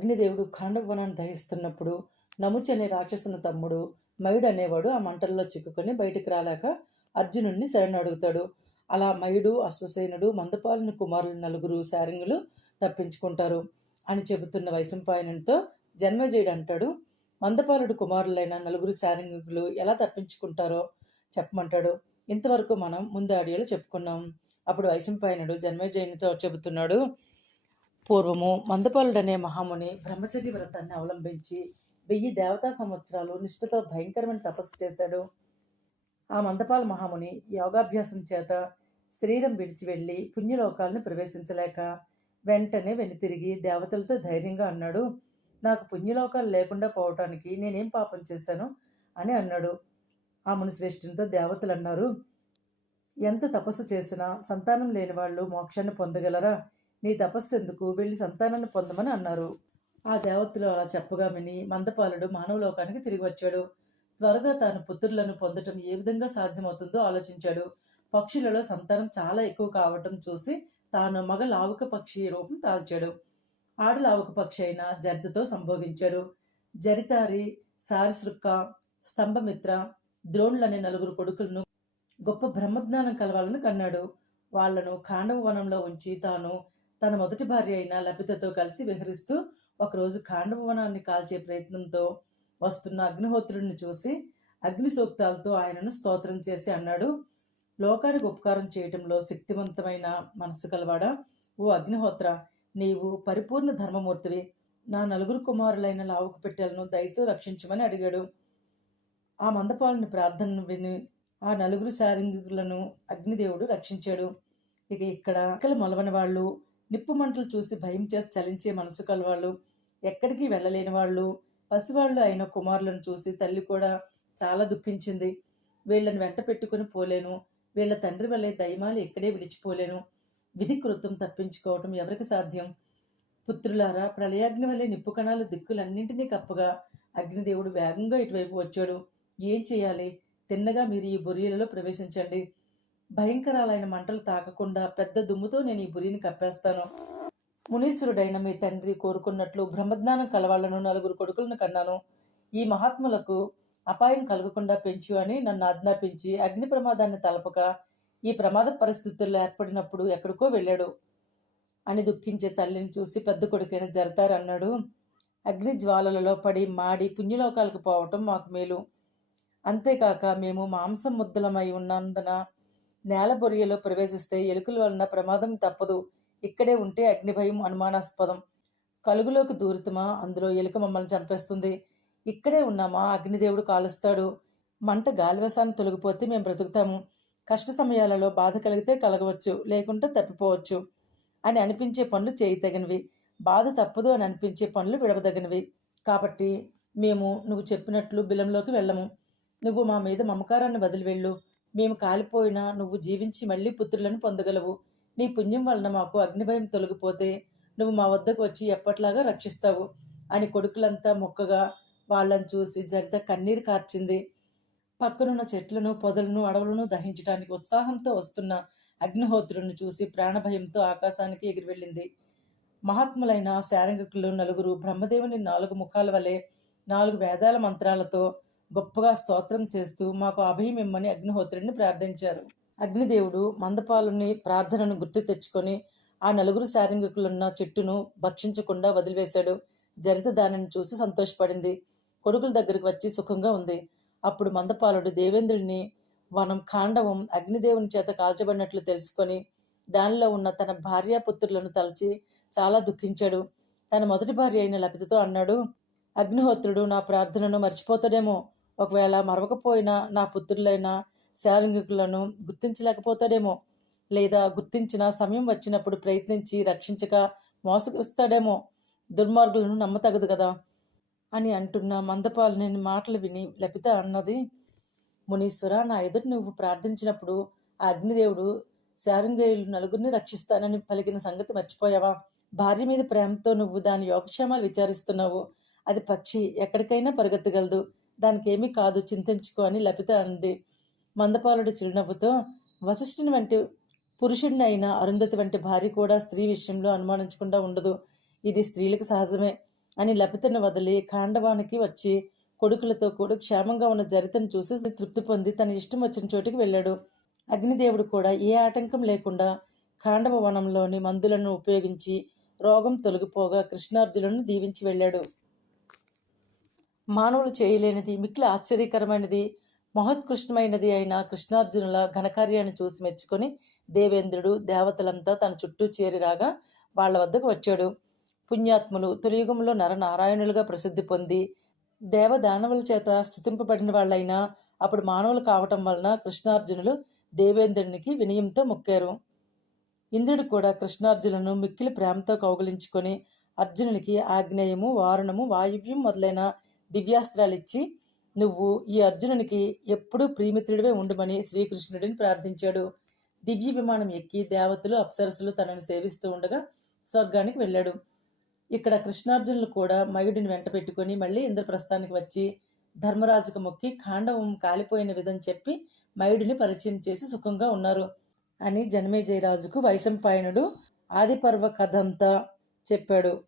అగ్నిదేవుడు ఖాండవనాన్ని దహిస్తున్నప్పుడు నముచి అనే రాక్షసుని తమ్ముడు మయుడు అనేవాడు ఆ మంటల్లో చిక్కుకొని బయటికి రాలేక అర్జునుడిని శరణు అడుగుతాడు. అలా మయుడు అశ్వసేనుడు మందపాలని కుమారులు నలుగురు శారింగులు తప్పించుకుంటారు అని చెబుతున్న వైశంపాయనంతో జన్మజయుడు అంటాడు. మందపాలుడు కుమారులైన నలుగురు శారింగులు ఎలా తప్పించుకుంటారో చెప్పమంటాడు. ఇంతవరకు మనం ముందు ఆడియోలో చెప్పుకున్నాం. అప్పుడు వైశంపాయనుడు జన్మజయునితో చెబుతున్నాడు. పూర్వము మందపాలుడనే మహాముని బ్రహ్మచర్య వ్రతాన్ని అవలంబించి వెయ్యి దేవతా సంవత్సరాలు నిష్ఠతో భయంకరమైన తపస్సు చేశాడు. ఆ మందపాల మహాముని యోగాభ్యాసం చేత శరీరం విడిచి వెళ్ళి పుణ్యలోకాలను ప్రవేశించలేక వెంటనే వెనుతిరిగి దేవతలతో ధైర్యంగా అన్నాడు నాకు పుణ్యలోకాలు లేకుండా పోవటానికి నేనేం పాపం చేశాను? అని అన్నాడు. ఆ మునిశ్రేష్ఠునితో దేవతలు అన్నారు ఎంత తపస్సు చేసినా సంతానం లేని వాళ్ళు మోక్షాన్ని పొందగలరా? నీ తపస్సు ఎందుకు? వెళ్ళి సంతానాన్ని పొందమని అన్నారు. ఆ దేవతలు అలా చెప్పగా విని మందపాలుడు మానవలోకానికి తిరిగి వచ్చాడు. త్వరగా తాను పుత్రులను పొందటం ఏ విధంగా సాధ్యమవుతుందో ఆలోచించాడు. పక్షులలో సంతానం చాలా ఎక్కువ కావటం చూసి తాను మగ లావుక పక్షి రూపం తాల్చాడు. ఆడ లావుక పక్షి అయిన జరితతో సంభోగించాడు. జరితారి సారిసృక్క స్తంభమిత్ర ద్రోణులు అనే నలుగురు కొడుకులను గొప్ప బ్రహ్మజ్ఞానం కలవాలని కన్నాడు. వాళ్ళను ఖాండవ వనంలో ఉంచి తాను తన మొదటి భార్య అయిన లభితతో కలిసి విహరిస్తూ ఒకరోజు కాండభవనాన్ని కాల్చే ప్రయత్నంతో వస్తున్న అగ్నిహోత్రుడిని చూసి అగ్ని సూక్తాలతో ఆయనను స్తోత్రం చేసి అన్నాడు లోకానికి ఉపకారం చేయటంలో శక్తివంతమైన మనస్సు కలవాడా? ఓ అగ్నిహోత్ర నీవు పరిపూర్ణ ధర్మమూర్తివి. నా నలుగురు కుమారులైన లావుకు పెట్టెలను దయతో రక్షించమని అడిగాడు. ఆ మందపాలని ప్రార్థనను విని ఆ నలుగురు శారింగులను అగ్నిదేవుడు రక్షించాడు. ఇక ఇక్కడ మొలవని వాళ్ళు నిప్పు మంటలు చూసి భయం చేత చలించే మనసు కలవాళ్ళు ఎక్కడికి వెళ్ళలేని వాళ్ళు పసివాళ్ళు అయిన కుమారులను చూసి తల్లి కూడా చాలా దుఃఖించింది. వీళ్ళని వెంట పెట్టుకుని పోలేను. వీళ్ళ తండ్రి వల్లే దైమాలు ఇక్కడే విడిచిపోలేను. విధి కృతం తప్పించుకోవటం ఎవరికి సాధ్యం? పుత్రులారా ప్రళయాగ్ని వల్లే నిప్పు కణాలు దిక్కులన్నింటినీ కప్పగా అగ్నిదేవుడు వేగంగా ఇటువైపు వచ్చాడు. ఏం చేయాలి? తిన్నగా మీరు ఈ బొరియలలో ప్రవేశించండి. భయంకరాలైన మంటలు తాకకుండా పెద్ద దుమ్ముతో నేను ఈ బురిని కప్పేస్తాను. మునీశ్వరుడైన మీ తండ్రి కోరుకున్నట్లు బ్రహ్మజ్ఞానం కలవాళ్ళను నలుగురు కొడుకులను కన్నాను. ఈ మహాత్ములకు అపాయం కలగకుండా పెంచు అని నన్ను ఆజ్ఞాపించి అగ్ని ప్రమాదాన్ని తలపక ఈ ప్రమాద పరిస్థితుల్లో ఏర్పడినప్పుడు ఎక్కడికో వెళ్ళాడు. అని దుఃఖించే తల్లిని చూసి పెద్ద కొడుకైన జరతారన్నాడు అగ్ని జ్వాలలలో పడి మాడి పుణ్యలోకాలకు పోవటం మాకు మేలు. అంతేకాక మేము మాంసం ముద్దలమై ఉన్నందున నేల బొరియలో ప్రవేశిస్తే ఎలుకల వలన ప్రమాదం తప్పదు. ఇక్కడే ఉంటే అగ్నిభయం అనుమానాస్పదం. కలుగులోకి దూరితమా? అందులో ఎలుక మమ్మల్ని చంపేస్తుంది. ఇక్కడే ఉన్నామా? అగ్నిదేవుడు కాలుస్తాడు. మంట గాలివశాన్ని తొలగిపోతే మేము బ్రతుకుతాము. కష్ట సమయాలలో బాధ కలిగితే కలగవచ్చు లేకుంటే తప్పిపోవచ్చు అని అనిపించే పనులు చేయతగినవి బాధ తప్పదు అని అనిపించే పనులు విడవదగినవి. కాబట్టి మేము నువ్వు చెప్పినట్లు బిలంలోకి వెళ్ళము. నువ్వు మా మీద మమకారాన్ని వదిలి వెళ్ళు మేము కాలిపోయినా నువ్వు జీవించి మళ్ళీ పుత్రులను పొందగలవు. నీ పుణ్యం వలన మాకు అగ్నిభయం తొలగిపోతే నువ్వు మా వద్దకు వచ్చి ఎప్పట్లాగా రక్షిస్తావు? అని కొడుకులంతా మొక్కగా వాళ్ళని చూసి జరిత కన్నీరు కార్చింది. పక్కనున్న చెట్లను పొదలను అడవులను దహించడానికి ఉత్సాహంతో వస్తున్న అగ్నిహోత్రుడిని చూసి ప్రాణభయంతో ఆకాశానికి ఎగిరి వెళ్ళింది మహాత్ములైన శారంగికులు నలుగురు బ్రహ్మదేవుని నాలుగు ముఖాల వలె నాలుగు వేదాల మంత్రాలతో గొప్పగా స్తోత్రం చేస్తూ మాకు అభయం ఇమ్మని అగ్నిహోత్రుడిని ప్రార్థించారు. అగ్నిదేవుడు మందపాలుని ప్రార్థనను గుర్తు తెచ్చుకొని ఆ నలుగురు శారీరకులున్న చెట్టును భక్షించకుండా వదిలివేశాడు. జరిత దానిని చూసి సంతోషపడింది. కొడుకుల దగ్గరికి వచ్చి సుఖంగా ఉంది. అప్పుడు మందపాలుడు దేవేంద్రుడిని వనం ఖాండవం అగ్నిదేవుని చేత కాల్చబడినట్లు తెలుసుకొని దానిలో ఉన్న తన భార్యాపుత్రులను తలచి చాలా దుఃఖించాడు. తన మొదటి భార్య అయిన లభితతో అన్నాడు అగ్నిహోత్రుడు నా ప్రార్థనను మర్చిపోతాడేమో. ఒకవేళ మరవకపోయినా నా పుత్రులైన శాలింగికులను గుర్తించలేకపోతాడేమో. లేదా గుర్తించిన సమయం వచ్చినప్పుడు ప్రయత్నించి రక్షించక మోసగిస్తాడేమో. దుర్మార్గులను నమ్మతగదు కదా? అని అంటున్న మందపాలని మాటలు విని లపిత అన్నది మునీశ్వర నా ఎదురు నువ్వు ప్రార్థించినప్పుడు ఆ అగ్నిదేవుడు శారంగేయులు నలుగురిని రక్షిస్తానని పలికిన సంగతి మర్చిపోయావా? భార్య మీద ప్రేమతో నువ్వు దాని యోగక్షేమాలు విచారిస్తున్నావు. అది పక్షి ఎక్కడికైనా పరిగెత్తగలదు. దానికేమీ కాదు చింతించుకో అని లపిత అంది. మందపాలుడు చిరునవ్వుతో వశిష్ఠుని వంటి పురుషుడిని అయిన అరుంధతి వంటి భార్య కూడా స్త్రీ విషయంలో అనుమానించకుండా ఉండదు. ఇది స్త్రీలకు సహజమే అని లపితను వదిలి ఖాండవానికి వచ్చి కొడుకులతో కూడా క్షేమంగా ఉన్న జరితను చూసి తృప్తి పొంది తన ఇష్టం వచ్చిన చోటికి వెళ్ళాడు. అగ్నిదేవుడు కూడా ఏ ఆటంకం లేకుండా ఖాండవ వనంలోని మందులను ఉపయోగించి రోగం తొలగిపోగా కృష్ణార్జులను దీవించి వెళ్ళాడు. మానవులు చేయలేనిది మిక్కిలి ఆశ్చర్యకరమైనది మహోత్కృష్టమైనది అయిన కృష్ణార్జునుల ఘనకార్యాన్ని చూసి మెచ్చుకొని దేవేంద్రుడు దేవతలంతా తన చుట్టూ చేరి రాగా వాళ్ళ వద్దకు వచ్చాడు. పుణ్యాత్ములు తొలియుగంలో నరనారాయణులుగా ప్రసిద్ధి పొంది దేవదానవుల చేత స్థుతింపబడిన వాళ్ళైనా అప్పుడు మానవులు కావటం వలన కృష్ణార్జునులు దేవేంద్రునికి వినయంతో మొక్కారు. ఇంద్రుడు కూడా కృష్ణార్జునులను మిక్కిలి ప్రేమతో కౌగులించుకొని అర్జునునికి ఆగ్నేయము వారుణము వాయువ్యం మొదలైన దివ్యాస్త్రాలు ఇచ్చి నువ్వు ఈ అర్జునునికి ఎప్పుడూ ప్రీమిత్రుడివే ఉండమని శ్రీకృష్ణుడిని ప్రార్థించాడు. దివ్య విమానం ఎక్కి దేవతలు అప్సరసులు తనను సేవిస్తూ ఉండగా స్వర్గానికి వెళ్ళాడు. ఇక్కడ కృష్ణార్జునులు కూడా మయుడిని వెంట పెట్టుకుని మళ్ళీ ఇంద్రప్రస్థానికి వచ్చి ధర్మరాజుకు మొక్కి ఖాండవం కాలిపోయిన విధం చెప్పి మయుడిని పరిచయం చేసి సుఖంగా ఉన్నారు. అని జనమేజయరాజుకు వైశంపాయనుడు ఆదిపర్వ కథంతా చెప్పాడు.